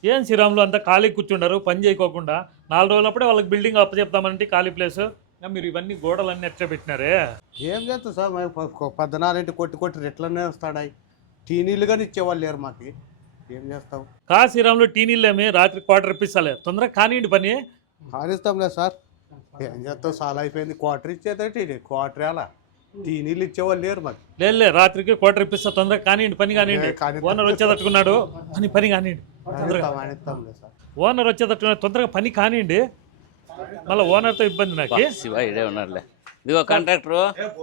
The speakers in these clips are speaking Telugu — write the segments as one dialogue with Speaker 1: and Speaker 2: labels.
Speaker 1: ఏం శ్రీరాములు అంతా ఖాళీ కూర్చుంటారు పని చేయకోకుండా 4 రోజులప్పుడే వాళ్ళకి బిల్డింగ్ అప్పచెప్తామంటే ఖాళీ ప్లేస్ మీరు ఇవన్నీ గోడలన్నీ ఎట్లా పెట్టినారే
Speaker 2: ఏం చేస్తాం సార్ మరి పద్దనారింటి కొట్టి ఎట్లనే వస్తాడాయి టీ నీళ్ళు కానీ ఇచ్చేవాళ్ళు లేరు మాకు ఏం చేస్తాం
Speaker 1: కా శ్రీరాములు టీ నీళ్ళేమి రాత్రి క్వార్టర్ ఇప్పిస్తాలే తొందరగా కానివ్వండి పని
Speaker 2: కానిస్తాంలే సార్ ఏం చేస్తాం చాలా అయిపోయింది క్వార్టర్ ఇచ్చేదంటే క్వార్టర్ అలా టీ నీళ్ళు ఇచ్చేవాళ్ళు లేరు మాకు
Speaker 1: లేదు రాత్రికి క్వార్టర్ ఇప్పిస్తా తొందరగా కానివ్వండి పని కానివ్వండి ఓనర్ వచ్చేటట్టుకున్నాడు పని కానివ్వండి
Speaker 2: కానిస్తాంలే సార్
Speaker 1: ఓనర్ వచ్చేటట్టుకున్నాడు తొందరగా పని కానివ్వండి మళ్ళీ ఓనర్తో ఇబ్బంది నాకు
Speaker 3: శివ ఇడే ఉన్నారులే ఇదిగో కాంట్రాక్టరు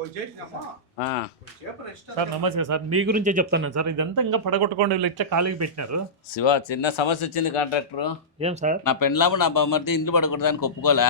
Speaker 1: సార్ నమస్తే సార్ మీ గురించే చెప్తాను సార్ ఇదంతా ఇంకా పడగొట్టకుండా వీళ్ళు ఇట్లా ఖాళీకి పెట్టినారు
Speaker 3: శివ చిన్న సమస్య వచ్చింది కాంట్రాక్టరు
Speaker 1: ఏం సార్
Speaker 3: నా పెండ్లాము నా బామ్మర్ది ఇంట్లో పడకూడదానికి ఒప్పుకోలే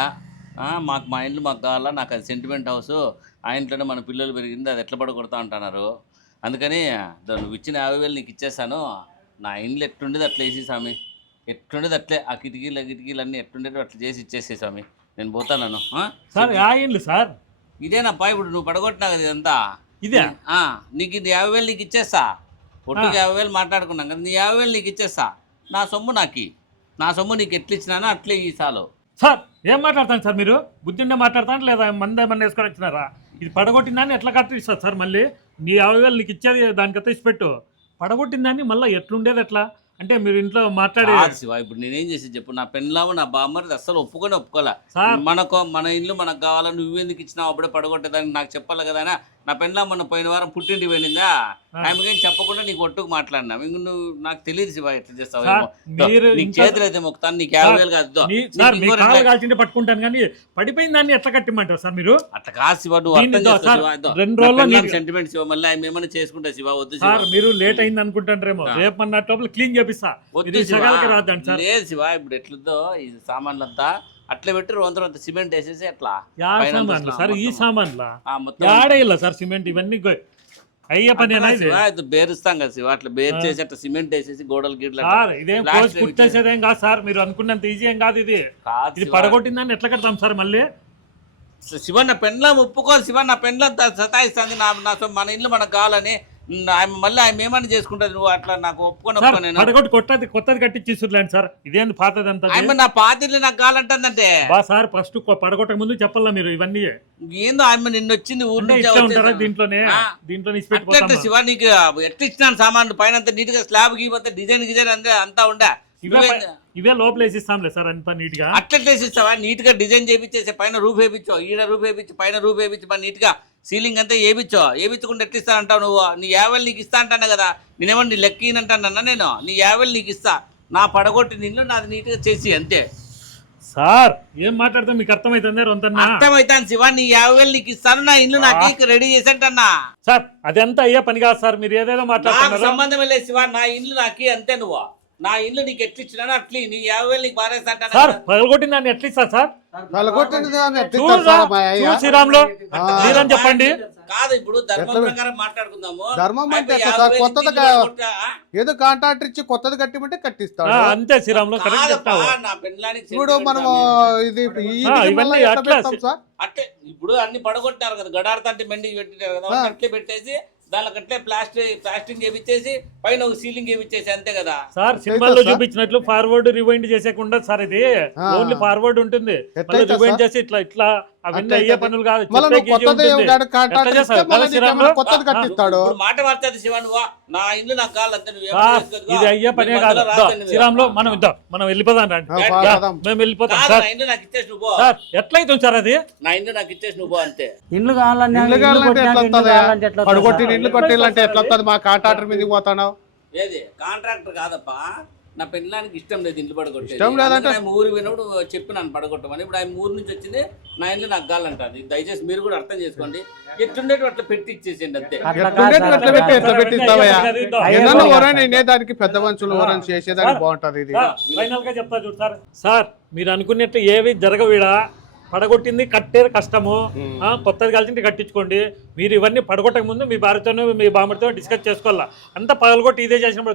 Speaker 3: మా ఇంట్లో మాకు కావాలా నాకు అది సెంటిమెంట్ హౌస్ ఆ ఇంట్లోనే మన పిల్లలు పెరిగింది అది ఎట్లా పడకూడతా అంటున్నారు అందుకని నువ్వు ఇచ్చిన 50,000 నీకు ఇచ్చేస్తాను నా ఇంట్లో ఎట్టుండేది అట్లా వేసి స్వామి ఎట్టుండేది అట్లే ఆ కిటికీలు అన్నీ ఎట్టుండేది అట్లా చేసి ఇచ్చేసే స్వామి నేను పోతాను
Speaker 1: సార్ ఏంటి సార్
Speaker 3: ఇదేనప్పా ఇప్పుడు నువ్వు పడగొట్టినా కదా ఇదంతా
Speaker 1: ఇదే
Speaker 3: నీకు ఇది 50,000 నీకు ఇచ్చేస్తా ఒట్టుకి 50,000 మాట్లాడుకున్నాం కదా నీ 50,000 నీకు ఇచ్చేస్తా నా సొమ్ము నీకు ఎట్లా ఇచ్చినానో అట్లే ఈ సాలు
Speaker 1: సార్ ఏం మాట్లాడతాను సార్ మీరు బుద్ధిండే మాట్లాడతాను లేదా మంది వేసుకొని వచ్చినారా ఇది పడగొట్టిందాన్ని ఎట్లా కట్టిస్తారు సార్ మళ్ళీ నీ 50,000 నీకు ఇచ్చేది దానికైతే ఇచ్చిపెట్టు పడగొట్టిందాన్ని మళ్ళీ ఎట్లుండేది ఎట్లా అంటే మీరు ఇంట్లో మాట్లాడే
Speaker 3: శివ ఇప్పుడు నేనేం చేసి చెప్పు నా పెళ్ళాము నా బామ్మది అస్సలు ఒప్పుకోలే మన ఇల్లు మనకు కావాలని నువ్వెందుకు ఇచ్చినావు అప్పుడే పడగొట్టేదానికి నాకు చెప్పాలి కదా నా పెళ్ళాం మొన్న పోయిన వారం పుట్టింటి వెళ్ళిందా ఆమెకేం చెప్పకుండా నీకు ఒట్టుకు మాట్లాడినా ఇంక నువ్వు నాకు తెలియదు శివ ఎట్లా చేస్తావు నీకు చేతులు అయితే మొక్కుతాను నీకు 50,000 కాదు
Speaker 1: పట్టుకుంటాను కానీ పడిపోయిన దాన్ని ఎట్లా కట్టిమంటారు సార్ మీరు
Speaker 3: అట్లా కాదు శివ నువ్వు అర్థం చేసుకో 2 రోజుల్లో సెంటిమెంట్ శివ మళ్ళీ ఆమె ఏమైనా చేసుకుంటా శివ వద్దు
Speaker 1: సార్ మీరు లేట్ అయింది అనుకుంటారేమో రేపు అన్నట్టు క్లీన్ చేపిస్తా రాదండి సార్
Speaker 3: లేదు శివ ఇప్పుడు ఎట్లుందో ఈ సామాన్లంతా అట్లా పెట్టి రోజంతా సిమెంట్ వేసేసి అట్లా
Speaker 1: సార్ ఈ సామాన్లా సార్ సిమెంట్ ఇవన్నీ అయ్యే పని
Speaker 3: బేరుస్తాం కదా శివ అట్లా బేర్ చేసి అట్లా సిమెంట్ వేసేసి గోడలు గిట్ల
Speaker 1: ఇదేం కుట్టేసేదేం కాదు సార్ మీరు అనుకున్నంత ఈజీ ఏం కాదు ఇది పడగొట్టిందని ఎట్లా కడతాం సార్ మళ్ళీ
Speaker 3: శివ నా పెండ్లం ఒప్పుకోవాలి శివ నా పెండ్లం సతాయిస్తుంది మన ఇల్లు మనకు కావాలని మళ్ళీ ఆమె ఏమని చేసుకుంటది నువ్వు అట్లా నాకు ఒప్పుకొని
Speaker 1: కొత్తది కట్టించేసులేండి సార్ ఇదేంది పాతదంతా
Speaker 3: ఆమె నా పాతిల్లు నాకు కావాలంటుందంటే
Speaker 1: సార్ ఫస్ట్ పడగొట్టక ముందు చెప్పాలా మీరు ఇవన్నీ
Speaker 3: ఏందో ఆమె నిన్న వచ్చింది
Speaker 1: ఊర్లో దీంట్లో
Speaker 3: శివ నీకు ఎట్లా ఇచ్చినాను సామాన్లు పైన నీట్ గా స్లాబ్ గీపోతే డిజైన్ అంతే అంతా ఉండే
Speaker 1: ఇవే లోపల వేసిస్తాంలే సార్ అంతా నీట్ గా
Speaker 3: అట్లా వేసిస్తావా నీట్ గా డిజైన్ చేపించేసి పైన రూఫ్ వేయించో ఈడ రూఫ్ వేయించి పైన రూఫ్ వేయించి నీట్ గా సీలింగ్ అంతా వేయించుకుంటే ఎట్లా ఇస్తా అంటావు నువ్వు నీ 50,000 నీకు ఇస్తా అంటాను కదా నేనేమన్నా నీ లెక్కనంటానన్నా నేను నీ 50,000 నీకు ఇస్తా నా పడగొట్టి నిన్ను నాది నీట్ గా చేసి అంతే
Speaker 1: సార్ ఏం మాట్లాడితే మీకు అర్థమైతుంది
Speaker 3: అర్థమైతాను శివ నీ 50,000 నీకు ఇస్తాను నా ఇల్లు నాకు రెడీ చేసేంటన్నా
Speaker 1: సార్ అదంతా అయ్యే పని కాదు సార్ మీరు ఏదేదో మాట్లాడుతున్నారు
Speaker 3: సంబంధం లేదు శివ నా ఇల్లు నాకు అంతే నువ్వు నా ఇల్లు నీకు ఎట్లా ఇచ్చినా అట్లీ నీ 50,000 నీకు బారేస్తా
Speaker 1: సార్ పగలగొట్టిన దాన్ని ఎట్లా ఇస్తారు సార్ చెప్పండి
Speaker 3: కాదు ఇప్పుడు ధర్మం ప్రకారం మాట్లాడుకుందాము
Speaker 2: ధర్మం అంటే కొత్తది ఏదో కాంట్రాక్టర్ ఇచ్చి కొత్తది కట్టిమంటే కట్టిస్తాడు
Speaker 1: అంతే శ్రీరాములు
Speaker 3: నా పెళ్ళానికి
Speaker 2: ఇప్పుడు మనం ఇది
Speaker 3: అట్లే ఇప్పుడు అన్ని పడగొట్టారు కదా గడార్తంటే మెండికి పెట్టినారు కదా అట్లే పెట్టేసి దానికి అట్లే ప్లాస్టింగ్ చేపించేసి పైన ఒక సీలింగ్ చేపించేసి అంతే కదా
Speaker 1: సార్ సినిమాలో చూపించినట్లు ఫార్వర్డ్ రివైండ్ చేసేకుండా సార్ ఇది ఓన్లీ ఫార్వర్డ్ ఉంటుంది రివైండ్ చేసి ఇట్లా ఇట్లా అవన్నీ అయ్యే పనులు కాదు
Speaker 3: మాట మాట్లాడు శివ నువ్వు నా ఇల్లు నాకు కావాలంటే
Speaker 1: ఇది అయ్యే పనే కాదు శ్రీరాములు మనం వెళ్ళిపోదాం మేము వెళ్ళిపోతాం సార్
Speaker 3: ఇల్లు నాకు ఇచ్చేసి నువ్వు
Speaker 1: సార్ ఎట్లయితే సార్ అది
Speaker 3: నా ఇల్లు నాకు ఇచ్చేసి నువ్వు అంతే
Speaker 4: ఇల్లు కావాలంటే
Speaker 2: ఇల్లు కట్టాలంటే ఎట్లా వస్తుంది మా కాంట్రాక్టర్ మీదకి పోతావు
Speaker 3: ఏది కాంట్రాక్టర్ కాదప్పా నా పెళ్ళానికి ఇష్టం లేదు ఇంట్లో పడగొట్టే
Speaker 2: ఇష్టం లేదంటే
Speaker 3: ఊరు పోయినప్పుడు చెప్పినాను పడగొట్టమని ఇప్పుడు ఆయన ఊరు నుంచి వచ్చింది నా ఇల్లు నాకు కావాలంటారు దయచేసి మీరు కూడా అర్థం చేసుకోండి ఎట్లుండేటి అట్లా పెట్టి ఇచ్చేసేయండి అంతే
Speaker 2: ఎట్లా పెట్టిస్తావయ్యా దానికి పెద్ద మనుషులు ఓరని చేసేదానికి బాగుంటది ఇది
Speaker 1: ఫైనల్ గా చెప్తా చూడు సార్ సార్ మీరు అనుకున్నట్టు ఏవి జరగవిడా పడగొట్టింది కట్టేది కష్టము కొత్తది కలిసి కట్టించుకోండి మీరు ఇవన్నీ పడగొట్టక ముందు మీ భార్యతో మీ బామ్మతో డిస్కస్ చేసుకోవాలా అంతా పగలగొట్టి ఇదే చేసినప్పుడు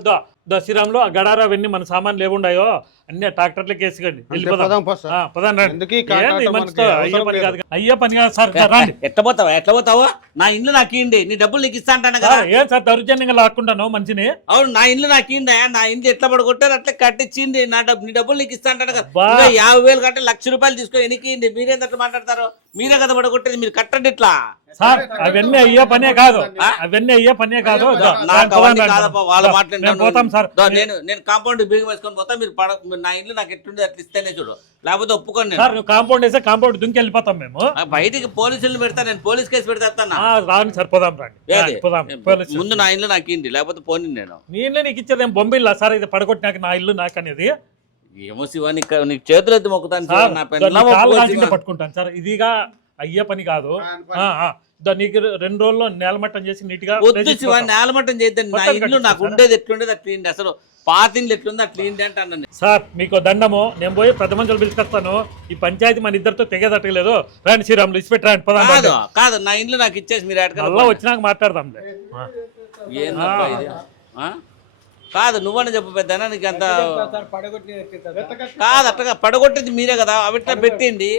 Speaker 1: దశరాంలో ఆ గడారా అవన్నీ మన సామాన్లు ఏముండాయో అన్ని ట్రాక్టర్లకి వేసుకోండి
Speaker 2: పోదాం పో సార్.
Speaker 1: పదాం రండి.
Speaker 2: ఎందుకు ఈ
Speaker 1: ఏంది
Speaker 2: కాంట్రాక్టర్
Speaker 1: మనిషితో?
Speaker 2: మనకి
Speaker 1: అయ్యే
Speaker 2: అవసరం
Speaker 1: పని
Speaker 2: లేదు.
Speaker 1: కాదు. అయ్యే పని కాదు సార్. రండి.
Speaker 3: ఎట్లా పోతావో నా ఇల్లు నాకు ఇవ్వండి, నీ డబ్బులు నీకు ఇస్తా అంటాను కదా.
Speaker 1: సార్, ఏం సార్ దౌర్జన్యంగా లాక్కుంటాను మనిషిని?
Speaker 3: అవును, నా ఇల్లు నాకు ఇవ్వండి, నా ఇల్లు ఎట్లా పడగొట్టారు అట్లా కట్టించింది, నీ డబ్బులు నీకు ఇస్తా అంటాను కదా.
Speaker 1: అబ్బా.
Speaker 3: ఇంకా 50,000 కంటే ₹1,00,000 తీసుకో, ఎనికి మీరేం అట్లా మాట్లాడతారు? మీరే కదా పడగొట్టేది, మీరు కట్టండి ఇట్లా.
Speaker 1: సార్ అవన్నీ అయ్యే పనే కాదు, అవన్నీ అయ్యే పనే కాదు.
Speaker 3: నాకు అవన్నీ కాదప్ప, వాళ్ళు
Speaker 1: మేము పోతాం సార్.
Speaker 3: నేను కాంపౌండ్ బిల్డింగ్ వేసుకొని పోతా, మీరు నా ఇల్లు నాకు ఎట్లుండే అట్లా ఇస్తేనే చూడు, లేకపోతే ఒప్పుకోండి నేను.
Speaker 1: సార్ నువ్వు కాంపౌండ్ వేస్తే కాంపౌండ్ దుంకి వెళ్ళిపోతాం మేము.
Speaker 3: బయటికి పోలీసులు పెడతా, నేను పోలీస్ కేసు పెడతాను.
Speaker 1: రాండి సార్, పోదాం రండి. పోదాం.
Speaker 3: ముందు నా ఇల్లు నాకు ఇవ్వండి, లేకపోతే పోనీ నేను.
Speaker 1: నీ ఇల్లు నీకు ఇచ్చేది ఏం బొంబిల్లా సార్? ఇది పడగొట్టినాక నా ఇల్లు నాకు అనేది.
Speaker 3: ఏమో శివ, నీకు చేతులు ఎత్తి మొక్కుతాను శివ,
Speaker 1: సార్,
Speaker 3: నా
Speaker 1: నీ
Speaker 3: పెళ్ళాం
Speaker 1: కాలు
Speaker 3: ఒప్పుకోదు
Speaker 1: కాల్చింటే
Speaker 3: శివ.
Speaker 1: పట్టుకుంటాను సార్. ఇదిగా అయ్యే పని కాదు. నీకు 2 రోజుల్లో నేలమట్టం చేసి నీట్గా
Speaker 3: వద్దు శివ, నేలమట్టం చేద్దాం. నా ఇల్లు నాకు ఉండేది ఎట్లుండేది అట్లా ఇండి, అసలు పాతిండ్లు ఎట్లుంది అట్లా ఇండి అంటే అన్నాను.
Speaker 1: సార్ మీకు దండము, నేను పోయి పెద్ద మనుషులు పిలుచుకొస్తాను. ఈ పంచాయతీ మన ఇద్దరితో తెగేదట్టలేదు. రండి శ్రీరాములు ఇచ్చిపెట్టి రండి, పదాం.
Speaker 3: కాదు నా ఇల్లు నాకు ఇచ్చేసి మీరు
Speaker 1: అలా వచ్చినాక మాట్లాడదాంలే.
Speaker 3: ఏందబ్బా ఇది? కాదు నువ్వని చెప్పు పెద్దనా, నీకు అంత కాదు. అట్టగా పడగొట్టేది మీరే కదా, అవిట్లా పెట్టిండి,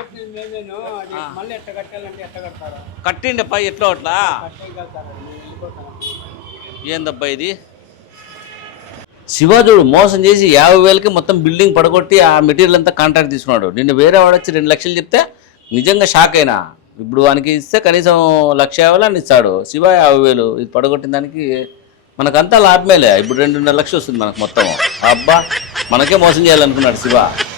Speaker 3: కట్టిండి పై ఎట్లా అట్లా. ఏందబ్బా ఇది? శివాజుడు మోసం చేసి 50,000కి మొత్తం బిల్డింగ్ పడగొట్టి ఆ మెటీరియల్ అంతా కాంట్రాక్ట్ తీసుకున్నాడు. నిన్ను వేరే వాడు వచ్చి 2 లక్షలు చెప్తే నిజంగా షాక్ అయినా. ఇప్పుడు వానికి ఇస్తే కనీసం 1,50,000 అని ఇస్తాడు, శివ 50,000. ఇది పడగొట్టిన దానికి మనకంతా లాభమేలే. ఇప్పుడు 2.5 లక్షలు వస్తుంది మనకు మొత్తం. అబ్బా, మనకే మోసం చేయాలనుకున్నాడు శివ.